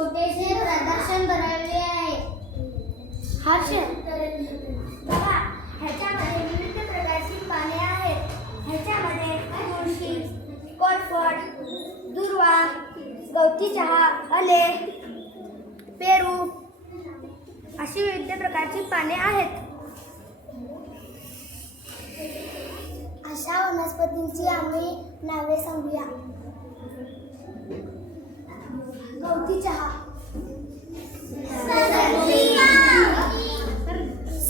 छोटेसे प्रदर्शन बनवले आहे. हर्ष बघा ह्याच्यामध्ये विविध प्रकारची पाने आहेत. ह्याच्यामध्ये तुळशी कोरफड दुर्वा गवती चहा आले पेरू अशी विविध प्रकारची पाने आहेत. अशा वनस्पतींची आम्ही नावे सांगूया. गवती चहा.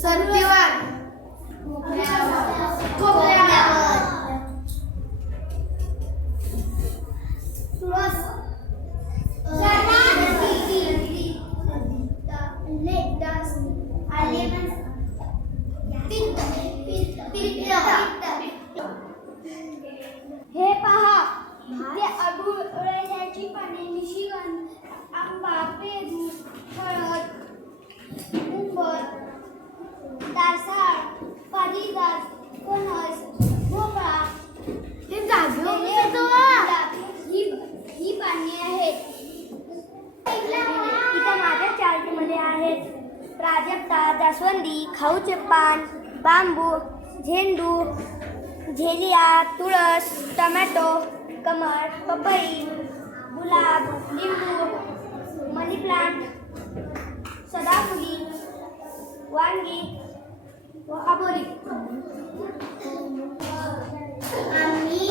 सर्दीवर खोकल्यावर जास्वंदी खाऊचे पान बांबू झेंडू झेलिया तुळस टमॅटो कमळ पपई गुलाब लिंबू मनी प्लांट सदाफुली वांगी व अबोली आम्ही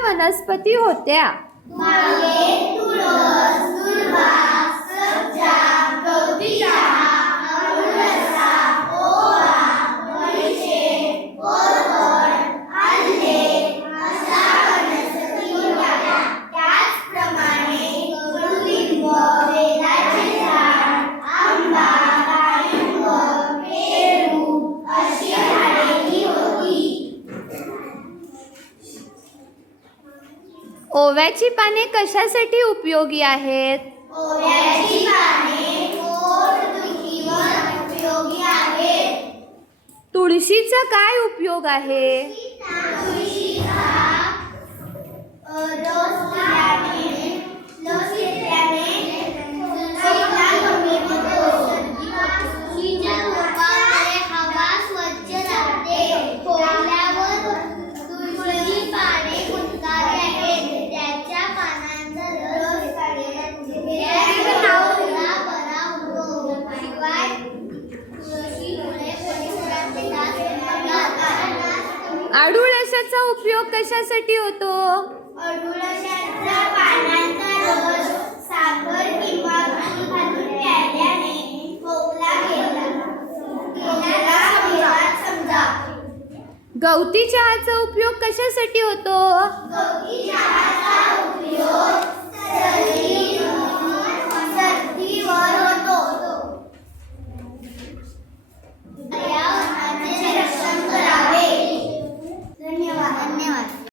कोणत्या वनस्पती होत्या. ओव्याची पाने कशासाठी उपयोगी आहेत? ओव्याची पाने पोटदुखीवर उपयोगी आहेत. तुळशीचा काय उपयोग आहे? आडूळसाचा उपयोग कशासाठी होतो? अडुळशाच्या पानांचा रस साखर किंवा घी घालून प्यायल्याने खोकला गेला. गेला गेला समजा. गवती चहाचा उपयोग कशासाठी होतो? गवती चहाचा